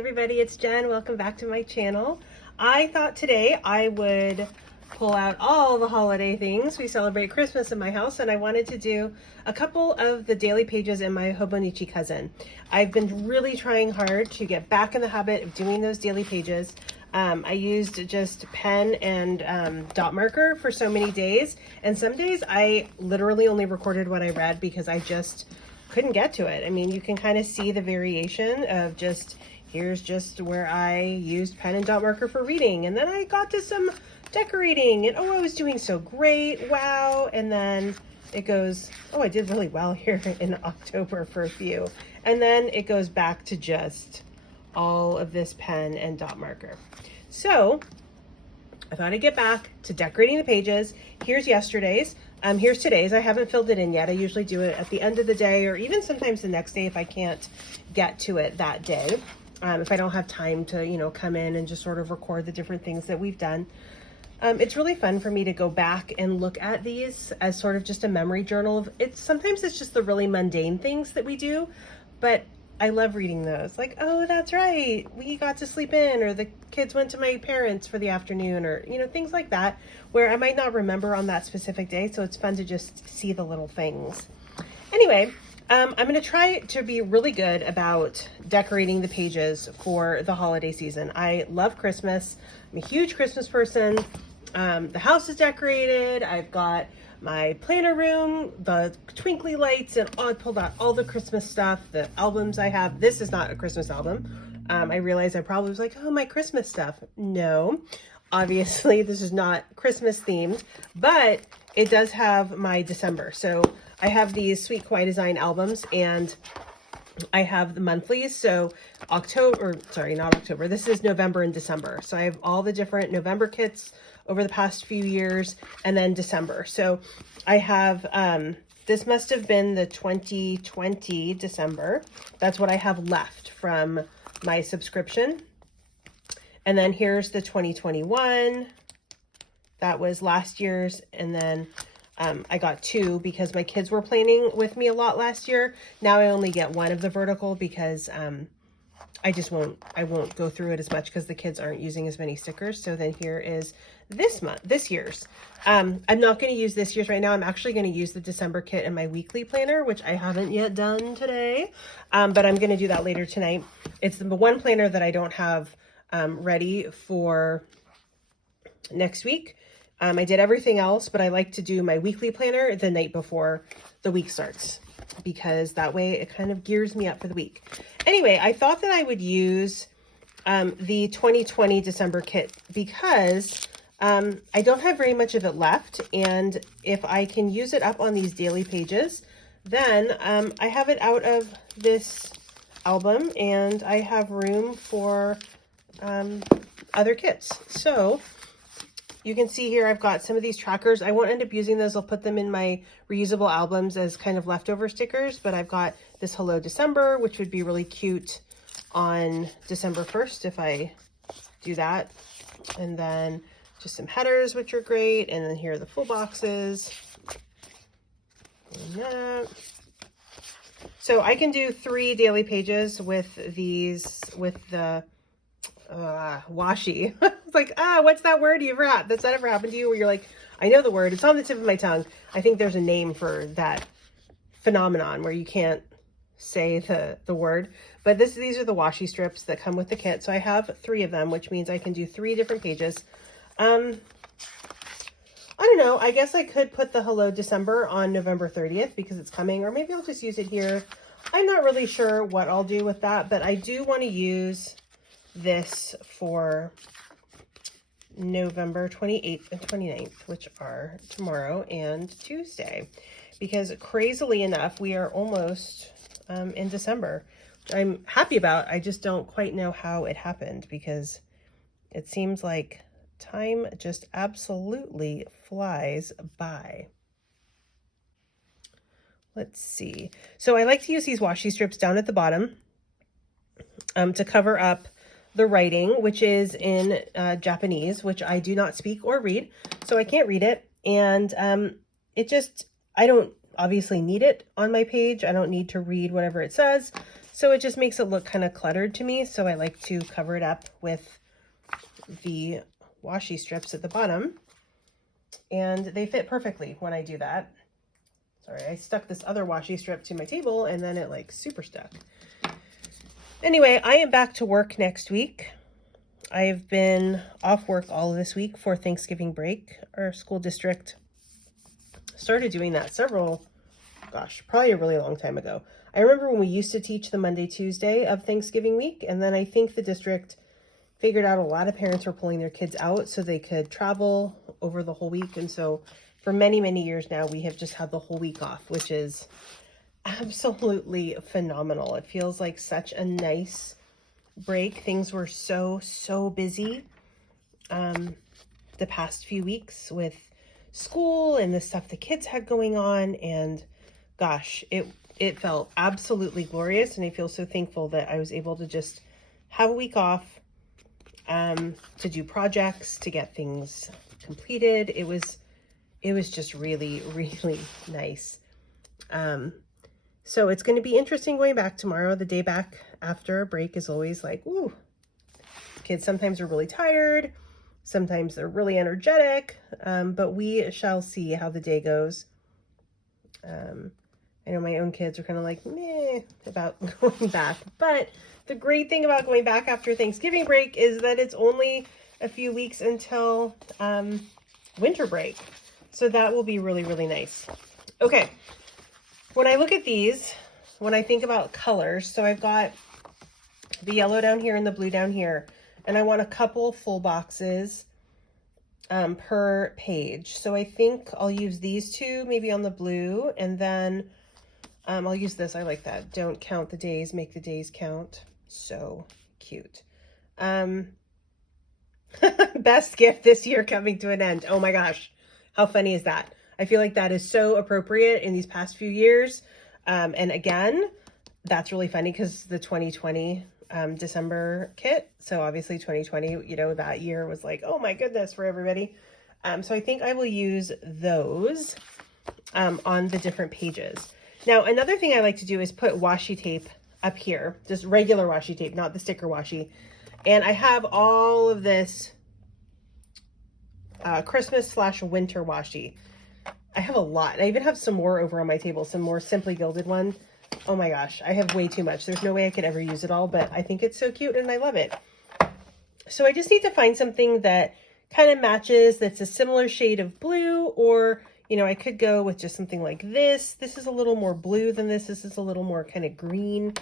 everybody, it's Jen. Welcome back to my channel. I thought today I would pull out all the holiday things. We celebrate Christmas in my house, and I wanted to do a couple of the daily pages in my Hobonichi cousin. I've been really trying hard to get back in the habit of doing those daily pages. I used just pen and dot marker for so many days, and some days I literally only recorded what I read because I just couldn't get to it. I mean, you can kind of see the variation of just, here's just where I used pen and dot marker for reading, and then I got to some decorating, and oh, I was doing so great, wow. And then it goes, oh, I did really well here in October for a few, and then it goes back to just all of this pen and dot marker. So I thought I'd get back to decorating the pages. Here's yesterday's. Here's today's. I haven't filled it in yet. I usually do it at the end of the day, or even sometimes the next day if I can't get to it that day. If I don't have time to, you know, come in and just sort of record the different things that we've done. It's really fun for me to go back and look at these as sort of just a memory journal of it. Sometimes it's just the really mundane things that we do, but I love reading those. Like, oh, that's right, we got to sleep in, or the kids went to my parents for the afternoon, or, you know, things like that, where I might not remember on that specific day. So it's fun to just see the little things. Anyway, I'm going to try to be really good about decorating the pages for the holiday season. I love Christmas. I'm a huge Christmas person. The house is decorated. I've got my planner room, the twinkly lights, and I pulled out all the Christmas stuff, the albums I have. This is not a Christmas album. I realized I probably was like, oh, my Christmas stuff. No, obviously this is not Christmas themed, but it does have my December. So I have these Sweet Kawaii design albums, and I have the monthlies. So October, sorry, not October. This is November and December. So I have all the different November kits over the past few years, and then December. So I have, this must have been the 2020 December. That's what I have left from my subscription. And then here's the 2021. That was last year's. And then I got two because my kids were planning with me a lot last year. Now I only get one of the vertical because I won't go through it as much because the kids aren't using as many stickers. So then here is this year's. I'm not going to use this year's right now. I'm actually going to use the December kit in my weekly planner, which I haven't yet done today. But I'm going to do that later tonight. It's the one planner that I don't have ready for next week. I did everything else, but I like to do my weekly planner the night before the week starts, because that way it kind of gears me up for the week. Anyway, I thought that I would use the 2020 December kit because I don't have very much of it left. And if I can use it up on these daily pages, then I have it out of this album and I have room for other kits. So you can see here, I've got some of these trackers. I won't end up using those. I'll put them in my reusable albums as kind of leftover stickers, but I've got this Hello December, which would be really cute on December 1st if I do that. And then just some headers, which are great. And then here are the full boxes. And that. So I can do 3 daily pages with these, with the Washi. It's like, what's that word you ever had? Does that ever happen to you where you're like, I know the word, it's on the tip of my tongue. I think there's a name for that phenomenon where you can't say the word, but these are the washi strips that come with the kit. So I have 3 of them, which means I can do 3 different pages. I don't know, I guess I could put the Hello December on November 30th because it's coming, or maybe I'll just use it here. I'm not really sure what I'll do with that, but I do want to use this for November 28th and 29th, which are tomorrow and Tuesday, because crazily enough, we are almost in December, which I'm happy about. I just don't quite know how it happened because it seems like time just absolutely flies by. Let's see. So I like to use these washi strips down at the bottom to cover up the writing, which is in Japanese, which I do not speak or read, so I can't read it. And I don't obviously need it on my page. I don't need to read whatever it says. So it just makes it look kind of cluttered to me. So I like to cover it up with the washi strips at the bottom. And they fit perfectly when I do that. Sorry, I stuck this other washi strip to my table and then it like super stuck. Anyway, I am back to work next week. I've been off work all of this week for Thanksgiving break. Our school district started doing that probably a really long time ago. I remember when we used to teach the Monday, Tuesday of Thanksgiving week, and then I think the district figured out a lot of parents were pulling their kids out so they could travel over the whole week. And so for many, many years now, we have just had the whole week off, which is absolutely phenomenal. It feels like such a nice break. Things were so busy the past few weeks with school and the stuff the kids had going on, and gosh, it felt absolutely glorious, and I feel so thankful that I was able to just have a week off to do projects, to get things completed. It was just really nice. So it's going to be interesting going back tomorrow. The day back after a break is always like, ooh, kids sometimes are really tired. Sometimes they're really energetic, but we shall see how the day goes. I know my own kids are kind of like, meh, about going back. But the great thing about going back after Thanksgiving break is that it's only a few weeks until winter break. So that will be really nice. Okay, when I look at these, when I think about colors, so I've got the yellow down here and the blue down here, and I want a couple full boxes per page. So I think I'll use these two maybe on the blue, and then I'll use this. I like that. Don't count the days, make the days count. So cute. Best gift this year coming to an end. Oh my gosh. How funny is that? I feel like that is so appropriate in these past few years. And again, that's really funny because the 2020 December kit. So obviously 2020, you know, that year was like, oh my goodness for everybody. So I think I will use those on the different pages. Now, another thing I like to do is put washi tape up here, just regular washi tape, not the sticker washi. And I have all of this Christmas/winter washi. I have a lot. I even have some more over on my table, some more Simply Gilded one. Oh my gosh, I have way too much. There's no way I could ever use it all, but I think it's so cute and I love it. So I just need to find something that kind of matches, that's a similar shade of blue, or, you know, I could go with just something like this. This is a little more blue than this. This is a little more kind of green.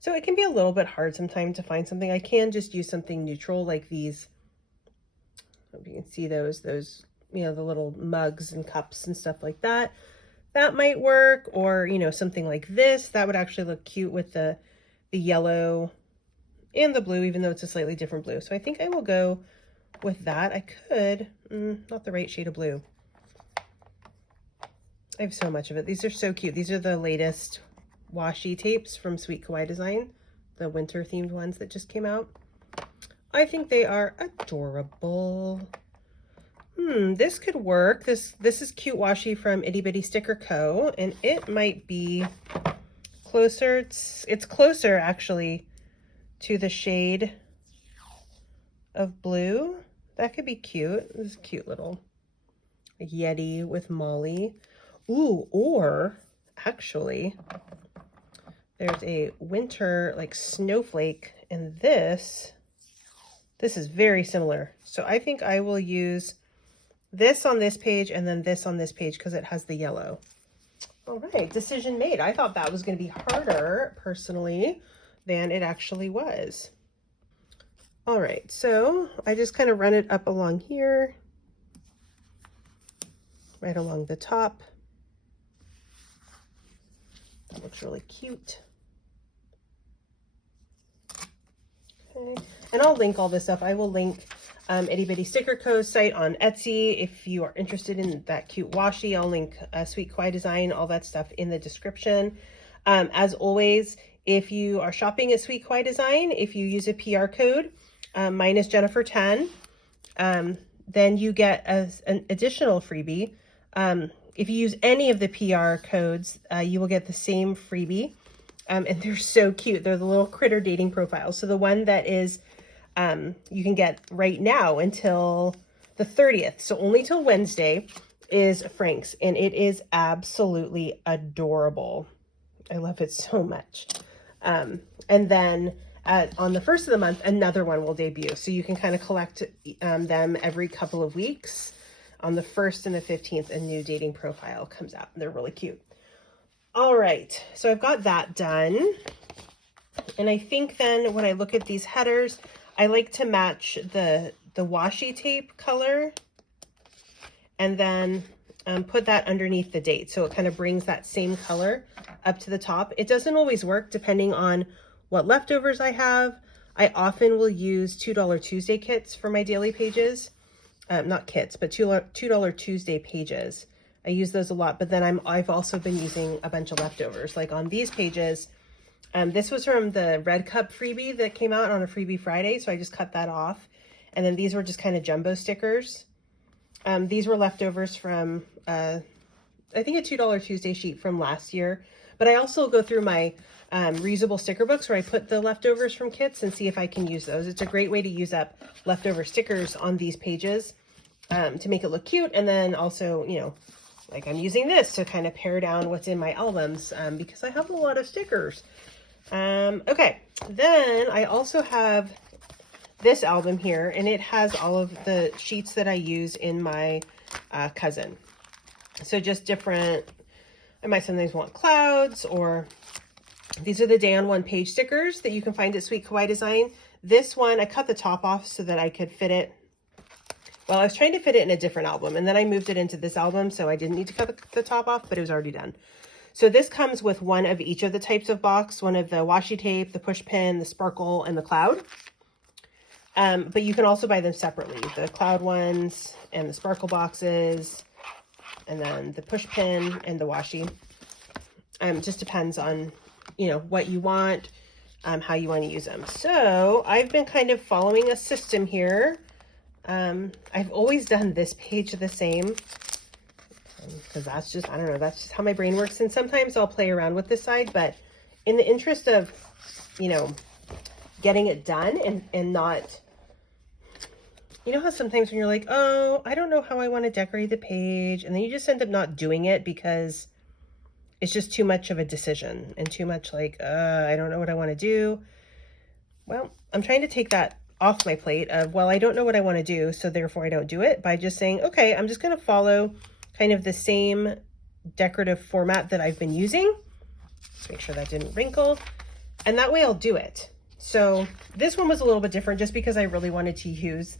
So it can be a little bit hard sometimes to find something. I can just use something neutral like these. Hope you can see those, you know, the little mugs and cups and stuff like that. That might work, or, you know, something like this. That would actually look cute with the yellow and the blue, even though it's a slightly different blue. So I think I will go with that. I could, not the right shade of blue. I have so much of it. These are so cute. These are the latest washi tapes from Sweet Kawaii Design, the winter themed ones that just came out. I think they are adorable. This could work. This is cute washi from Itty Bitty Sticker Co. And it might be closer. It's closer actually to the shade of blue. That could be cute. This is cute little Yeti with Molly. Ooh, or actually there's a winter like snowflake, and this is very similar. So I think I will use this on this page and then this on this page because it has the yellow. All right, decision made. I thought that was going to be harder personally than it actually was. All right, so I just kind of run it up along here, right along the top. That looks really cute. Okay, and I'll link all this stuff. I will link Itty Bitty Sticker Co.'s site on Etsy if you are interested in that cute washi. I'll link Sweet Kawaii Design, all that stuff in the description. As always, if you are shopping at Sweet Kawaii Design, if you use a PR code, mine is Jennifer10, then you get an additional freebie. If you use any of the PR codes, you will get the same freebie. And they're so cute. They're the little critter dating profiles. So the one that is, you can get right now until the 30th. So only till Wednesday is Frank's. And it is absolutely adorable. I love it so much. And then on the first of the month, another one will debut. So you can kind of collect them every couple of weeks. On the 1st and the 15th, a new dating profile comes out. They're really cute. All right, so I've got that done. And I think then when I look at these headers, I like to match the washi tape color and then put that underneath the date. So it kind of brings that same color up to the top. It doesn't always work depending on what leftovers I have. I often will use $2 Tuesday kits for my daily pages. Not kits, but $2 Tuesday pages. I use those a lot, but then I've also been using a bunch of leftovers. Like on these pages, this was from the Red Cup freebie that came out on a freebie Friday, so I just cut that off. And then these were just kind of jumbo stickers. These were leftovers from, I think a $2 Tuesday sheet from last year. But I also go through my reusable sticker books where I put the leftovers from kits and see if I can use those. It's a great way to use up leftover stickers on these pages to make it look cute. And then also, you know, like I'm using this to kind of pare down what's in my albums because I have a lot of stickers. Okay, then I also have this album here, and it has all of the sheets that I use in my cousin. So just different, I might sometimes want clouds, or these are the day on one page stickers that you can find at Sweet Kawaii Design. This one, I cut the top off so that I could fit it. Well, I was trying to fit it in a different album, and then I moved it into this album, so I didn't need to cut the top off, but it was already done. So this comes with one of each of the types of box, one of the washi tape, the push pin, the sparkle, and the cloud. But you can also buy them separately, the cloud ones and the sparkle boxes, and then the push pin and the washi. Just depends on, you know, what you want, how you want to use them. So I've been kind of following a system here. I've always done this page the same because that's just, I don't know, that's just how my brain works. And sometimes I'll play around with this side, but in the interest of, you know, getting it done and not, you know how sometimes when you're like, oh, I don't know how I want to decorate the page, and then you just end up not doing it because it's just too much of a decision and too much like, I don't know what I want to do. Well, I'm trying to take that off my plate of, well, I don't know what I want to do, so therefore I don't do it, by just saying, okay, I'm just going to follow kind of the same decorative format that I've been using. Let's make sure that didn't wrinkle. And that way I'll do it. So this one was a little bit different just because I really wanted to use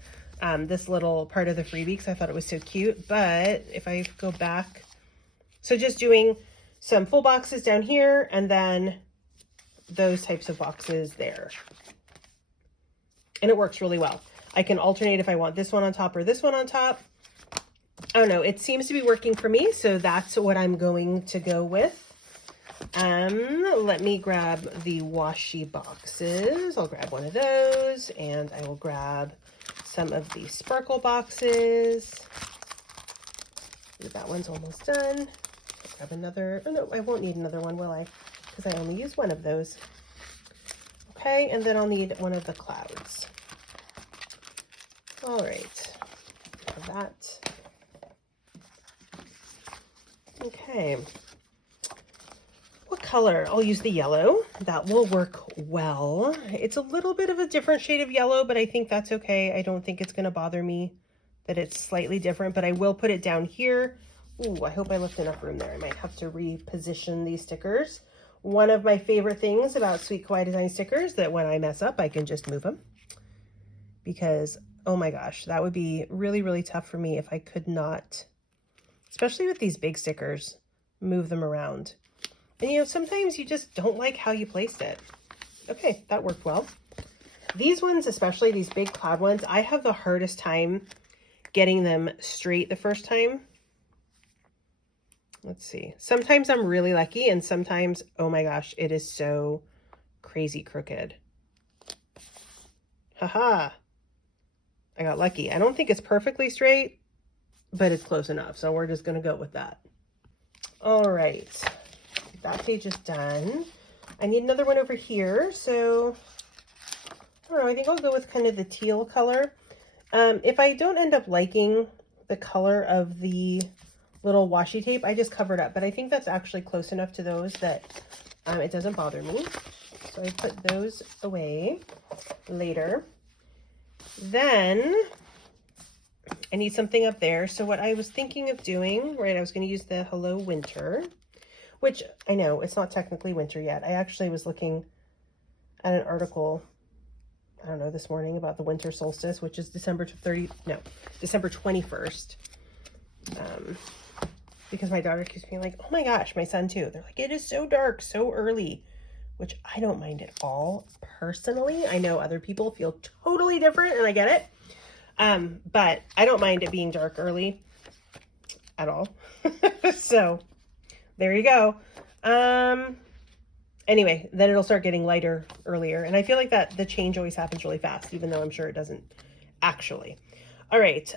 this little part of the freebie because I thought it was so cute. But if I go back, so just doing some full boxes down here and then those types of boxes there. And it works really well. I can alternate if I want this one on top or this one on top. I don't know, it seems to be working for me, so that's what I'm going to go with. Let me grab the washi boxes. I'll grab one of those, and I will grab some of the sparkle boxes. That one's almost done. I'll grab another, oh no, I won't need another one, will I? Because I only use one of those. Okay, and then I'll need one of the clouds. All right, for that. Okay, what color? I'll use the yellow. That will work well. It's a little bit of a different shade of yellow, but I think that's okay. I don't think it's going to bother me that it's slightly different, but I will put it down here. Ooh, I hope I left enough room there. I might have to reposition these stickers. One of my favorite things about Sweet Kawaii Design stickers that when I mess up, I can just move them. Because, oh my gosh, that would be really, really tough for me if I could not, especially with these big stickers, move them around. And you know, sometimes you just don't like how you placed it. Okay, that worked well. These ones, especially these big cloud ones, I have the hardest time getting them straight the first time. Let's see. Sometimes I'm really lucky, and sometimes, oh my gosh, it is so crazy crooked. Haha. I got lucky. I don't think it's perfectly straight, but it's close enough. So we're just going to go with that. All right. That page is done. I need another one over here. So, I don't know, I think I'll go with kind of the teal color. If I don't end up liking the color of the little washi tape, I just cover it up. But I think that's actually close enough to those that it doesn't bother me. So I put those away later. Then I need something up there. So what I was thinking of doing, right, I was going to use the Hello Winter, which I know it's not technically winter yet. I actually was looking at an article, I don't know, this morning about the winter solstice, which is December 21st. Because my daughter keeps being like, oh my gosh, my son too. They're like, it is so dark so early, which I don't mind at all personally. I know other people feel totally different and I get it. But I don't mind it being dark early at all. So there you go. Anyway, then it'll start getting lighter earlier. And I feel like that the change always happens really fast, even though I'm sure it doesn't actually. All right.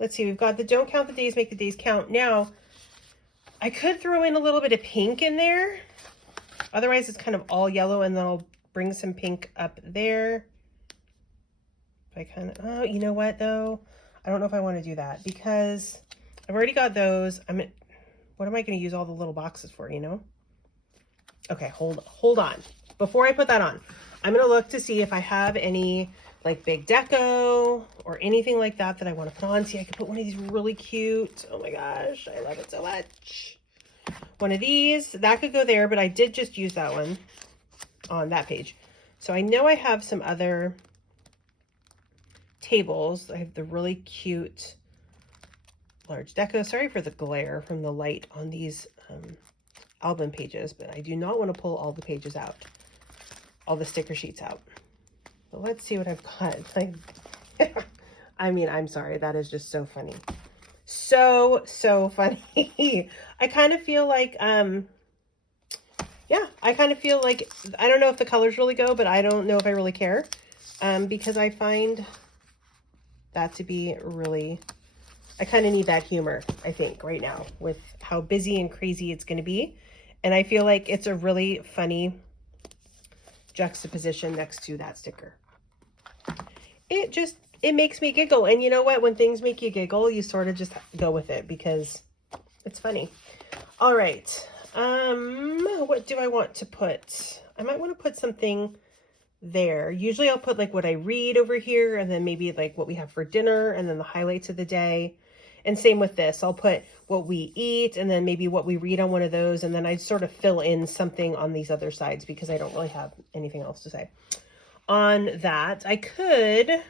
Let's see. We've got the don't count the days, make the days count. Now, I could throw in a little bit of pink in there. Otherwise, it's kind of all yellow, and then I'll bring some pink up there. I kind of, oh, you know what though? I don't know if I want to do that because I've already got those. What am I going to use all the little boxes for, you know? Okay, hold on. Before I put that on, I'm going to look to see if I have any like big deco or anything like that that I want to put on. See, I could put one of these really cute. Oh my gosh, I love it so much. One of these, that could go there, but I did just use that one on that page. So I know I have some other tables. I have the really cute large deco. Sorry for the glare from the light on these album pages, but I do not want to pull all the pages out, all the sticker sheets out. But let's see what I've got. Like, I mean, I'm sorry. That is just so funny. So funny. I kind of feel like, yeah, I kind of feel like, I don't know if the colors really go, but I don't know if I really care, because I find that to be really, I kind of need that humor, I think, right now with how busy and crazy it's going to be. And I feel like it's a really funny juxtaposition next to that sticker. It makes me giggle. And you know what? When things make you giggle, you sort of just go with it because it's funny. All right. What do I want to put? I might want to put something there. Usually I'll put like what I read over here and then maybe like what we have for dinner and then the highlights of the day. And same with this. I'll put what we eat and then maybe what we read on one of those. And then I sort of fill in something on these other sides because I don't really have anything else to say. On that, I could, I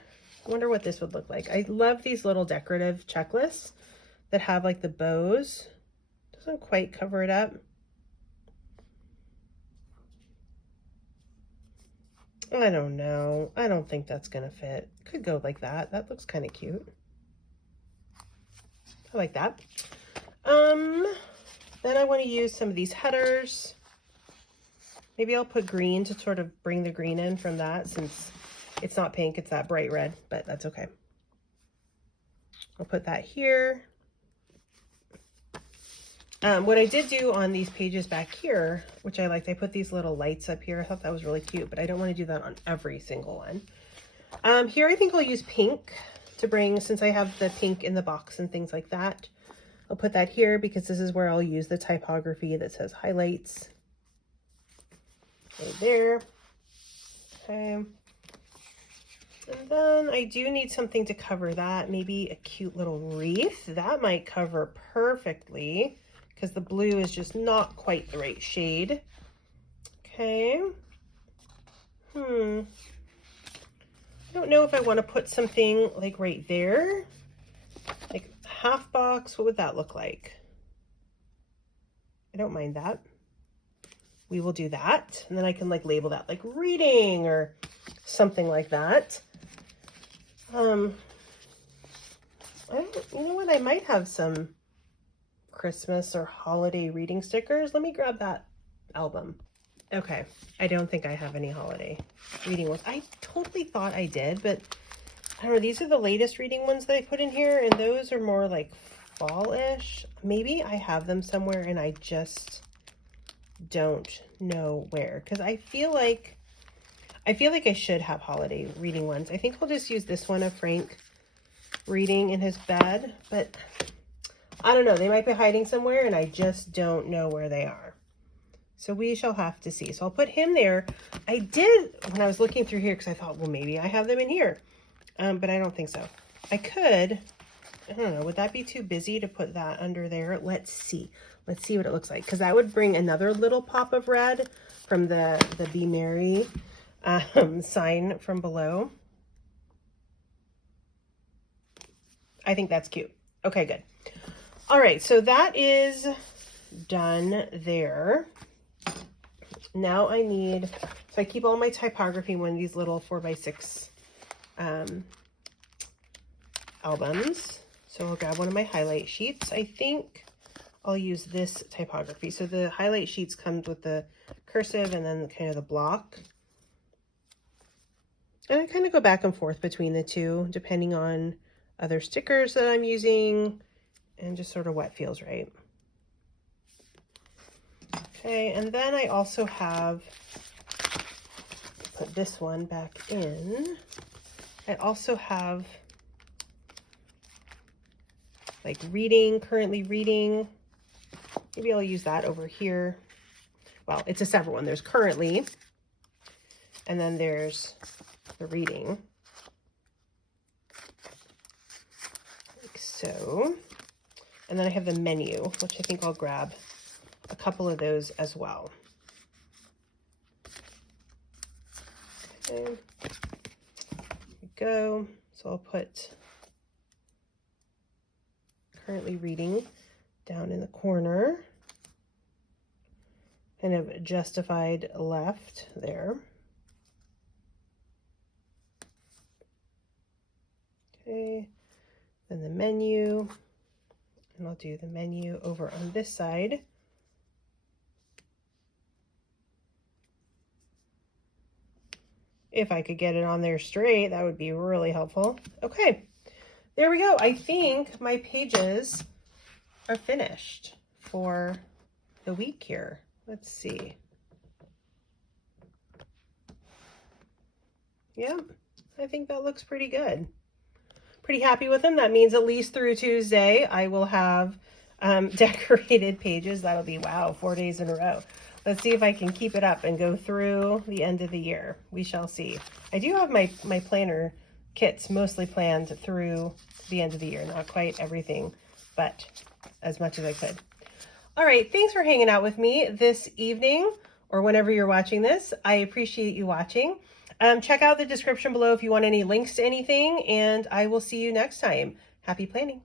wonder what this would look like. I love these little decorative checklists that have like the bows. Doesn't quite cover it up. I don't know. I don't think that's going to fit. Could go like that. That looks kind of cute. I like that. Then I want to use some of these headers. Maybe I'll put green to sort of bring the green in from that since it's not pink, it's that bright red, but that's okay. I'll put that here. What I did do on these pages back here, which I liked, I put these little lights up here. I thought that was really cute, but I don't want to do that on every single one. Here I think I'll use pink to bring, since I have the pink in the box and things like that. I'll put that here because this is where I'll use the typography that says highlights. Right there. Okay. And then I do need something to cover that. Maybe a cute little wreath. That might cover perfectly because the blue is just not quite the right shade. Okay. I don't know if I want to put something like right there. Like a half box. What would that look like? I don't mind that. We will do that. And then I can like label that like reading or something like that. You know what? I might have some Christmas or holiday reading stickers. Let me grab that album. Okay. I don't think I have any holiday reading ones. I totally thought I did, but I don't know. These are the latest reading ones that I put in here, and those are more like fall-ish. Maybe I have them somewhere and I just don't know where, because I feel like I should have holiday reading ones. I think I'll just use this one of Frank reading in his bed, but I don't know. They might be hiding somewhere and I just don't know where they are. So we shall have to see. So I'll put him there. I did, when I was looking through here, because I thought, well, maybe I have them in here. But I don't think so. I could, I don't know, would that be too busy to put that under there? Let's see. Let's see what it looks like. Because that would bring another little pop of red from the Be Merry sign from below. I think that's cute. Okay, good. All right, so that is done there. Now I need, so I keep all my typography in one of these little 4x6 albums. So I'll grab one of my highlight sheets. I think I'll use this typography. So the highlight sheets comes with the cursive and then kind of the block. And I kind of go back and forth between the two, depending on other stickers that I'm using and just sort of what feels right. Okay, and then I also have, put this one back in. I also have like reading, currently reading. Maybe I'll use that over here. Well, it's a separate one. There's currently, and then there's the reading. Like so. And then I have the menu, which I think I'll grab a couple of those as well. Okay, there we go. So I'll put currently reading down in the corner, kind of justified left there. Okay, then the menu, and I'll do the menu over on this side. If I could get it on there straight, that would be really helpful. Okay, there we go. I think my pages are finished for the week here. Let's see. Yeah, I think that looks pretty good. Pretty happy with them. That means at least through Tuesday, I will have decorated pages. That'll be, wow, 4 days in a row. Let's see if I can keep it up and go through the end of the year. We shall see. I do have my planner kits mostly planned through the end of the year. Not quite everything, but as much as I could. All right, thanks for hanging out with me this evening or whenever you're watching this. I appreciate you watching. Check out the description below if you want any links to anything, and I will see you next time. Happy planning.